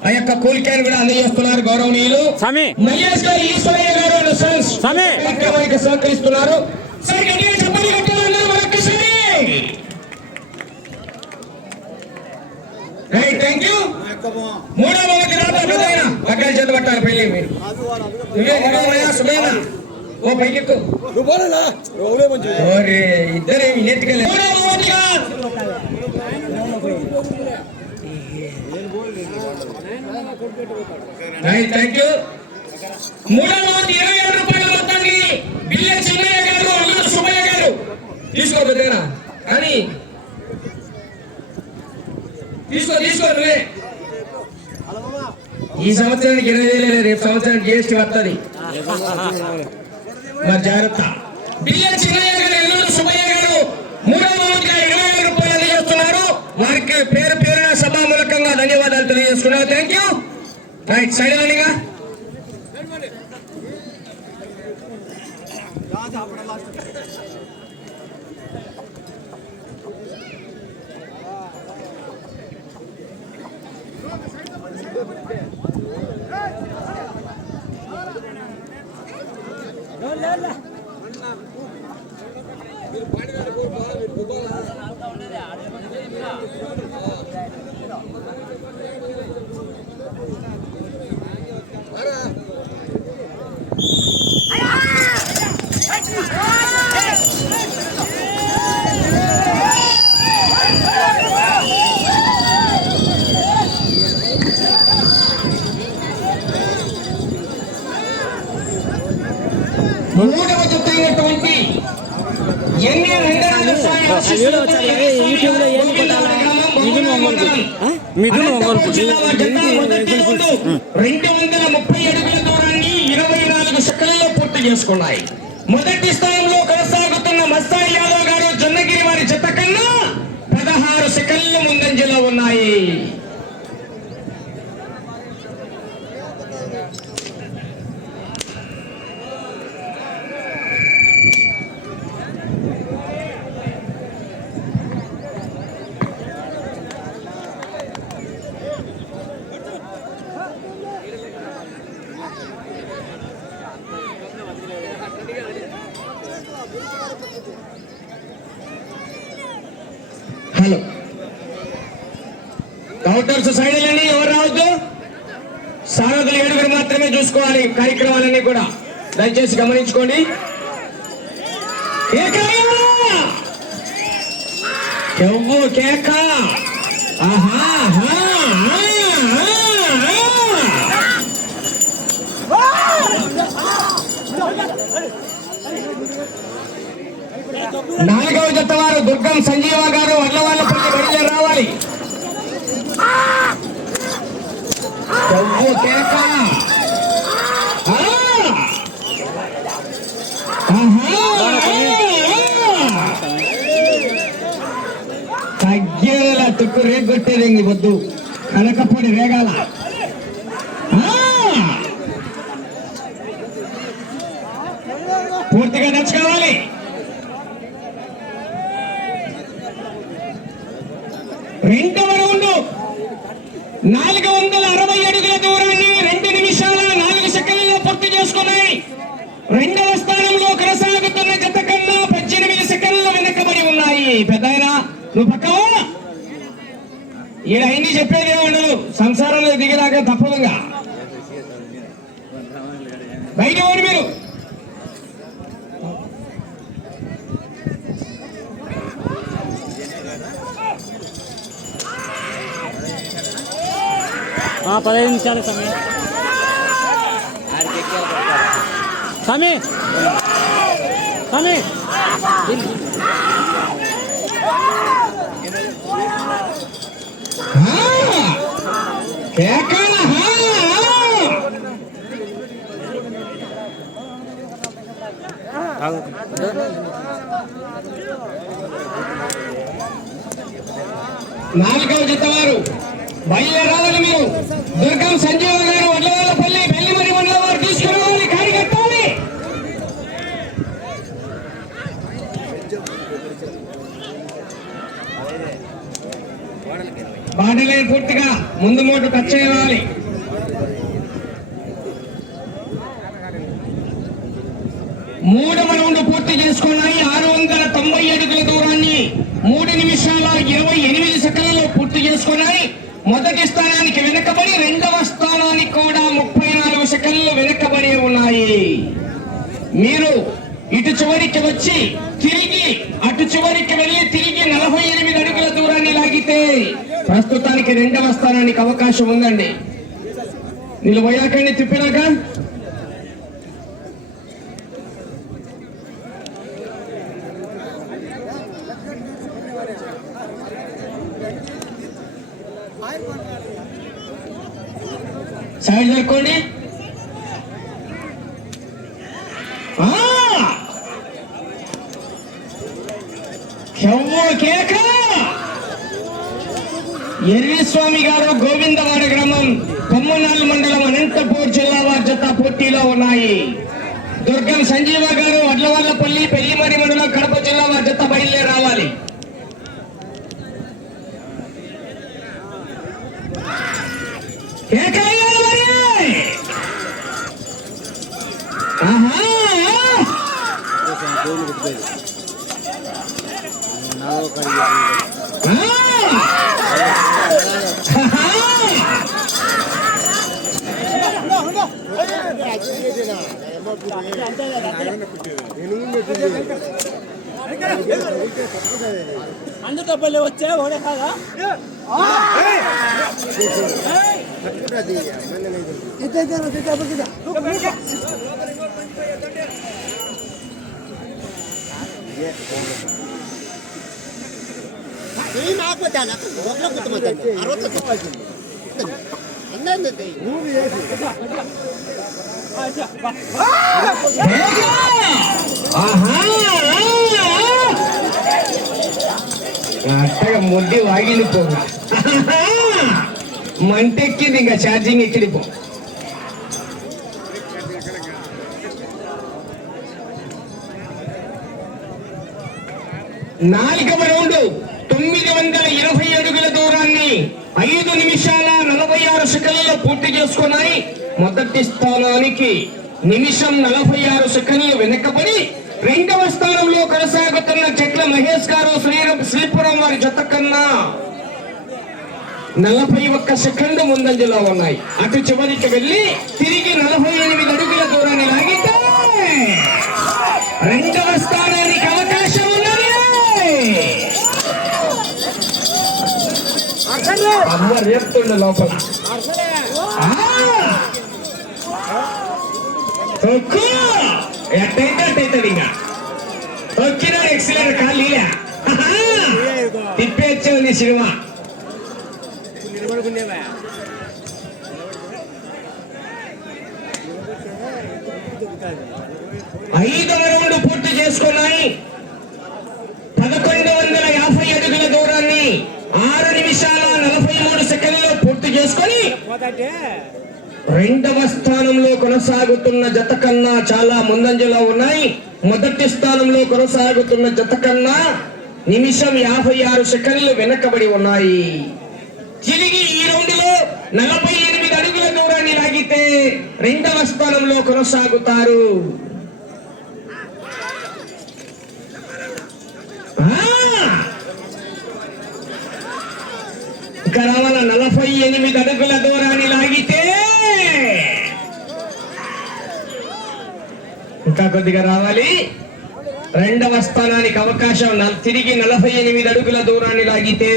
ఆ యొక్క కూలికాయను కూడా అందజేస్తున్నారు గౌరవనీయులు. మహేష్ గారు ఈశ్వరయ్య గారు అనే సన్స్ స్వామి. కార్యక్రమానికి సహకరిస్తున్నారు. సరే గట్టిగా చెప్పండి గట్టిగా అందరూ మరొకసారి రైట్ థ్యాంక్ యూ మూడో మొదటి రాత పెద్దయిన పక్కన చేత పట్టాలి పెళ్ళి మీరు. సుమేనా? ఓ పైకెక్కు. ఇద్దరే నెత్తికెళ్ళి మూడో మొదటిగా రైట్ థ్యాంక్ యూ మూడవ వంతు ఇరవై ఏడు రూపాయల మొత్తాన్ని బిల్లె చిన్నయ్య గారు అల్లుడు సుబ్బయ్య గారు తీసుకో పెద్దనా కానీ తీసుకో తీసుకో నువ్వే. ఈ సంవత్సరానికి ఇరవై వేలే రేపు సంవత్సరానికి జిఎస్టీ వస్తుంది మరి జాగ్రత్త. బిల్లె చిన్నయ్య గారు అల్లుడు సుబ్బయ్య గారు మూడవ వంతుగా ఇరవై రూపాయలు అందజేస్తున్నారు వారికి పేరు సభామూలకంగా ధన్యవాదాలు తెలియజేసుకున్నాను. థ్యాంక్ యూ రైట్ సైడ్ అనిగా మూడవ జత అయినటువంటి ఎన్ని రంగనాథ స్వామి వీడియో వచ్చాక యూట్యూబ్లో ఏం కొట్టాలా మిథున్ ఒంగోలు పుట్టి మిథున్ ఒంగోలు పుట్టి రెండు వందల ముప్పై అడుగుల దూరాన్ని ఇరవై నాలుగు సెకండ్లలో పూర్తి మొదటి స్థానంలో కొనసాగుతున్న మస్తాన్ యాదవ్ గారు జొన్నగిరి వారి జత కన్నా పదహారు సెకండ్ల ముందంజలో ఉన్నాయి హలో. కౌంటర్స్ సైడ్ వెళ్ళండి ఎవరు రావద్దు? సారథులు ఏడుగురు మాత్రమే చూసుకోవాలి కార్యక్రమాలన్నీ కూడా. దయచేసి గమనించుకోండి. ఎవ్వు కేక? ఆహా. నాలుగవ జత వారు దుర్గం సంజీవ గారు వడ్లవాళ్ళపల్లి బయలుదేరి రావాలి. తగ్గేలా తుక్కు రేగొట్టేది వద్దు కనకపొడి రేగాల ఆ! పూర్తిగా నచ్చుకోవాలి రెండవ రౌండ్. నాలుగు వందల అరవై అడుగుల దూరాన్ని రెండు నిమిషాల నాలుగు సెకండ్లలో పూర్తి చేసుకున్నాయి. రెండవ స్థానంలో కొనసాగుతున్న జత కన్నా పద్దెనిమిది సెకండ్ల వెనకబడి ఉన్నాయి. పెద్ద నువ్వు పక్కవా? ఈడ అయింది చెప్పేది ఉండదు సంసారం పదహైదు నిమిషాలు సమయం. స్వామి స్వామి నాలుగవ జత బయలుదేరాలని మీరు దుర్గం సంజీవ గారు వడ్లవాళ్ళపల్లి వెల్లిమరి మండల వారు తీసుకురావాలి కాడి కట్టాలి. పూర్తిగా ముందు మూడు టచ్ చేయాలి. మూడవ రౌండ్ పూర్తి చేసుకున్నాయి ఆరు వందల తొంభై అడుగుల దూరాన్ని మూడు నిమిషాల ఇరవై ఎనిమిది సెకండ్లలో పూర్తి చేసుకున్నాయి. మొదటి స్థానానికి వెనుకబడి రెండవ స్థానానికి కూడా ముప్పై నాలుగు సెకండ్లు వెనుకబడి ఉన్నాయి. మీరు ఇటు చివరికి వచ్చి తిరిగి అటు చివరికి వెళ్ళి తిరిగి నలభై ఎనిమిది అడుగుల దూరాన్ని లాగితే ప్రస్తుతానికి రెండవ స్థానానికి అవకాశం ఉందండి. నిలువయాకండి తిప్పినాక సైడ్ జరుకోండి ఆ! ఎవ్వో కేక. ఎర్రిస్వామి గారు గోవిందవాడ గ్రామం కొమ్మనాలు మండలం అనంతపూర్ జిల్లా వారి జత పోటీలో ఉన్నాయి. దుర్గం సంజీవ గారు వడ్లవల్లపల్లి పెళ్ళిమరి మండలం కడప జిల్లా వారి జత బయలుదేరి రావాలి. ఆహా! అందు పల్లె వచ్చే ఓడే కాదా క్లీన్ ఆగిపోతే అది అక్కడ ఒకలో ఇంకా ఛార్జింగ్ ఎక్కిలిపో నాలుగవ రౌండ్ వందల ఇరవై అడుగుల దూరాన్ని ఐదు నిమిషాల నలభై ఆరు సెకండ్లలో పూర్తి చేసుకున్నాయి. మొదటి స్థానానికి నిమిషం నలభై ఆరు సెకండ్లు వెనకబడి రెండవ స్థానంలో కొనసాగుతున్న చెట్ల మహేష్ గారు శ్రీరామ్ శ్రీపురం వారి జత కన్నా నలభై ఒక్క సెకండ్ ముందంజలో ఉన్నాయి. అటు చివరికి వెళ్ళి తిరిగి నలభై ఎనిమిది అడుగుల దూరాన్ని లాగితే రెండవ స్థానానికి అవకాశం ఉన్నది అమ్మ రేపుతుండ లోపల. ఆ! తొక్కు! ఎట్టయితే అట్టయితుంది ఇంకా? తొక్కిన ఎక్సలెంట్ ఖాళీ తిప్పేచ్చే ఉంది సినిమా ఐదవ రౌండ్ పూర్తి చేసుకున్నాయి పదకొండు వందల యాభై అడుగుల దూరాన్ని ఆరు నిమిషాల నలభై మూడు సెకండ్లలో పూర్తి చేసుకొని రెండవ స్థానంలో కొనసాగుతున్న జత కన్నా చాలా ముందంజలో ఉన్నాయి. మొదటి స్థానంలో కొనసాగుతున్న జత కన్నా నిమిషం యాభై ఆరు సెకండ్లు వెనకబడి ఉన్నాయి. తిరిగి ఈ రౌండ్లో నలభై ఎనిమిది అడుగుల దూరాన్ని లాగితే రెండవ స్థానంలో కొనసాగుతారు. ఆ! ఇంకా ఎనిమిది అడుగుల దూరాన్ని లాగితే ఇంకా కొద్దిగా రావాలి. రెండవ స్థానానికి అవకాశం తిరిగి నలభై ఎనిమిది అడుగుల దూరాన్ని లాగితే.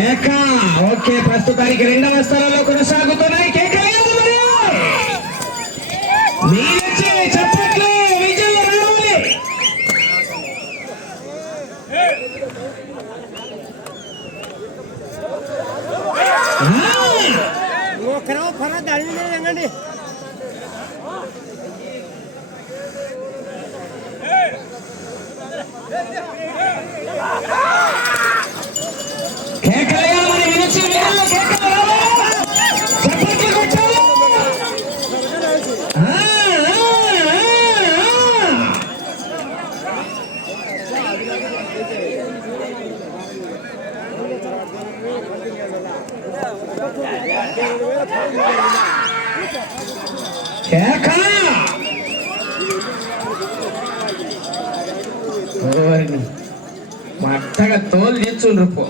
ఏక ఓకే ప్రస్తుతానికి రెండవ స్థానంలో కొనసాగుతున్నాయి కేకలేదు మీరే! ఒకరావు పర దాని రంగండి కేక మట్టగా తోలు తెచ్చుండ్రు పో.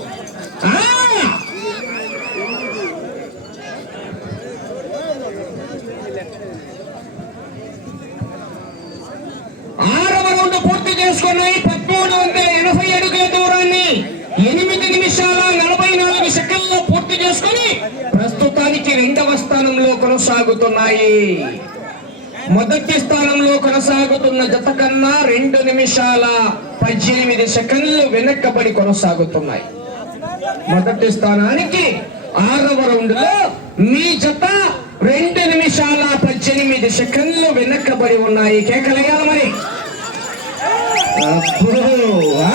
ఆరవ రౌండ్ పూర్తి చేసుకున్నాయి పదమూడు వందల ఎనభై అడుగుల దూరాన్ని ఎనిమిది నిమిషాల నలభై నాలుగు సెకండ్లో పూర్తి చేసుకుని ప్రస్తుతానికి రెండవ స్థానంలో కొనసాగుతున్నాయి. మొదటి స్థానంలో కొనసాగుతున్న జత కన్నా రెండు నిమిషాల పద్దెనిమిది సెకండ్లు వెనక్కబడి కొనసాగుతున్నాయి. మొదటి స్థానానికి ఆరవ రౌండ్లో మీ జత రెండు నిమిషాల పద్దెనిమిది సెకండ్లు వెనక్కబడి ఉన్నాయి. కేకలేయాలి మరి. అప్పుడు ఆ!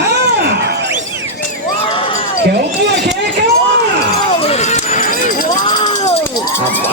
కేవ్వ కేక! అబ్బా.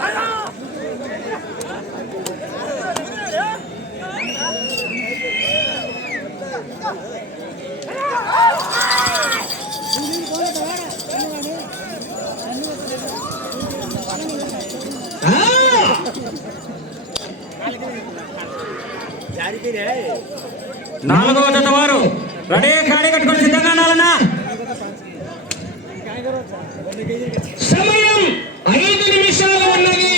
ఆహా! ఆ! నాలుగవ జత వారు రెడీ కాడి కట్టుకొని సిద్ధంగా ఉండాలన్నా సమయం ఐదు నిమిషాలు ఉన్నది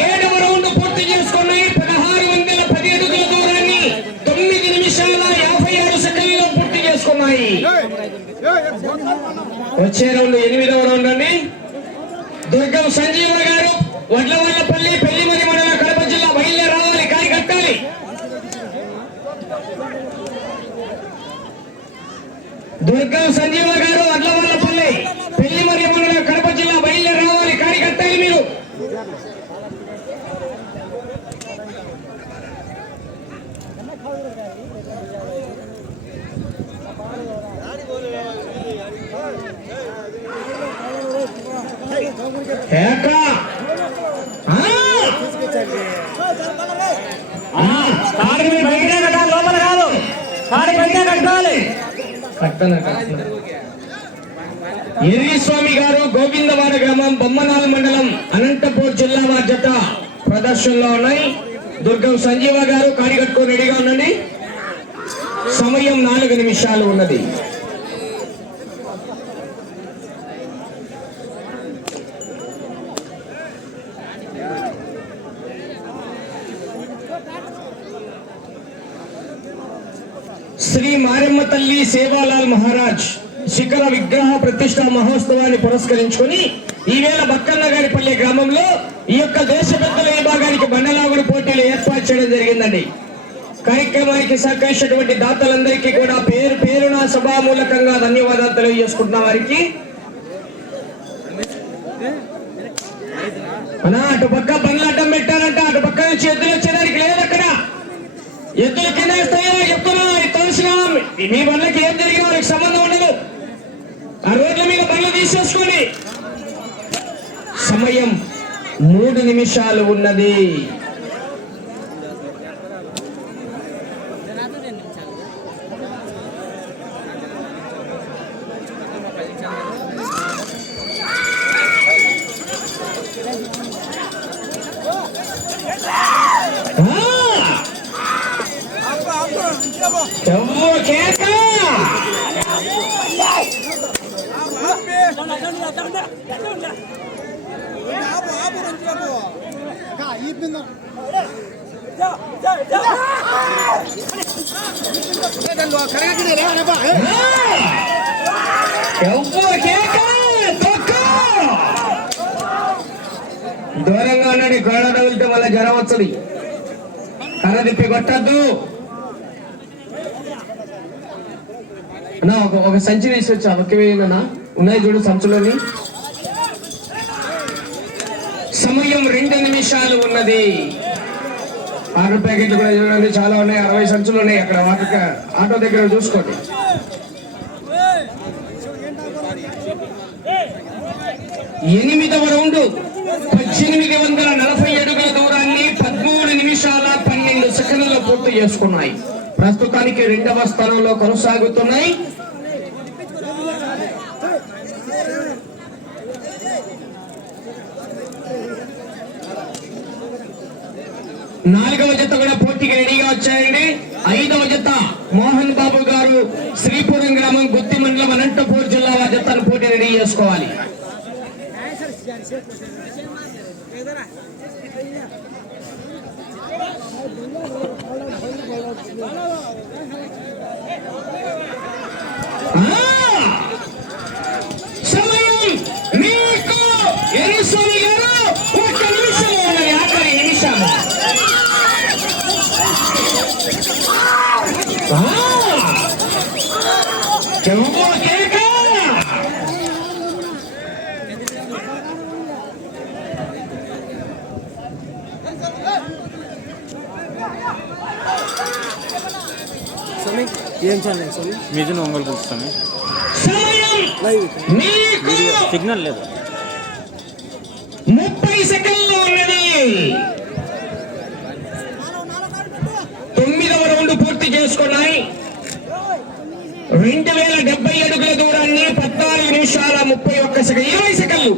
ఏడవ రౌండ్ పూర్తి చేసుకున్నాయి పదహారు వందల పది అడుగుల దూరాన్ని తొమ్మిది నిమిషాల యాభై ఆరు సెకండ్లో పూర్తి చేసుకున్నాయి. వచ్చే రౌండ్ ఎనిమిదవ రౌండ్ అండి. దుర్గం సంజీవ గారు వడ్లవల్లపల్లి పెళ్ళిమని మండల కడప జిల్లా బయలుదేరి రావాలి కాయ కట్టాలి. దుర్గం సంజీవ గారు వడ్లవల్లపల్లి పెళ్ళిమరి మండల కడప జిల్లా బయలుదేరి రావాలి కాయ కట్టాలి మీరు ఏక. కట్టాలి లోపల కాదు. కాడికి కట్టాలి. ఎర్రిస్వామి స్వామి గారు గోవిందవాడ గ్రామం బొమ్మనాల మండలం అనంతపూర్ జిల్లా వారి జత ప్రదర్శనలో ఉన్నాయి. దుర్గం సంజీవ గారు కాడిగట్టు రెడీగా ఉండండి. సమయం నాలుగు నిమిషాలు ఉన్నది. శ్రీ మారెమ్మ తల్లి సేవాలాల్ మహారాజ్ శిఖర విగ్రహ ప్రతిష్ట మహోత్సవాన్ని పురస్కరించుకొని ఈవేళ బక్కన్నగారిపల్లి గ్రామంలో ఈ యొక్క దేశ పెద్దల విభాగానికి బండలాగుడు పోటీలు ఏర్పాటు చేయడం జరిగిందండి. కార్యక్రమానికి సహకరించినటువంటి దాతలందరికీ కూడా పేరు పేరున సభామూలకంగా ధన్యవాదాలు తెలియజేసుకుంటున్న వారికి. అటు పక్క బండ్లు పెట్టారంట అటు పక్క నుంచి ఎద్దులు వచ్చేదానికి లేదు అక్కడ. ఎద్దులు కింద వేస్తాయో చెప్తున్నా ఇది మీ బండ్లకి ఏం జరిగిన వారికి సంబంధం ఉండదు. ఆ రోడ్ల మీద బండ్లు తీసేసుకోండి సమయం మూడు నిమిషాలు ఉన్నది ఎవ్వ కేక ఎవ్వ కేక తొక్క దూరంగా ఉండండి గోడ తగిలితే మళ్ళీ జ్వరం వస్తుంది కర్ర తిప్పి కొట్టద్దు అన్నా ఒక ఒక సంచి తీసుకొచ్చా ఒకే వేయనా ఉన్నాయి చూడు సంచులోని సమయం రెండు నిమిషాలు ఉన్నది. ఆరు ప్యాకెట్లు కూడా చూడండి చాలా ఉన్నాయి. అరవై సంచులు ఉన్నాయి అక్కడ. వాటర్ ఆటో దగ్గర చూసుకోండి. ఎనిమిదవ రౌండ్ పద్దెనిమిది వందల నలభై అడుగుల దూరాన్ని పదమూడు నిమిషాల పన్నెండు సెకండ్లలో పూర్తి చేసుకున్నాయి. ప్రస్తుతానికి రెండవ స్థానంలో కొనసాగుతున్నాయి. నాలుగవ జత కూడా పోటీకి రెడీగా వచ్చాయండి ఐదవ జత మోహన్ బాబు గారు శ్రీపురం గ్రామం గుత్తి మండలం అనంతపూర్ జిల్లా వారి జతను పోటీ రెడీ చేసుకోవాలి ఆ! సమయం మీకు ఎరుసోమి గారు ఒక్క నిమిషం ఉన్నది ఆఖరి నిమిషం ఆ! చెంబు కేక! స్వామి ఏం ఛానల్ స్వామి మిథున్ ఒంగోలు సమయం లైవ్ సిగ్నల్ లేదు ముప్పై సెకండ్లు ఉన్నది తొమ్మిదవ రౌండ్ పూర్తి చేసుకున్నాయి రెండు వేల డెబ్బై అడుగుల దూరాన్ని పద్నాలుగు నిమిషాల ముప్పై ఒక్క సెకండ్ ఇరవై సెకండ్లు.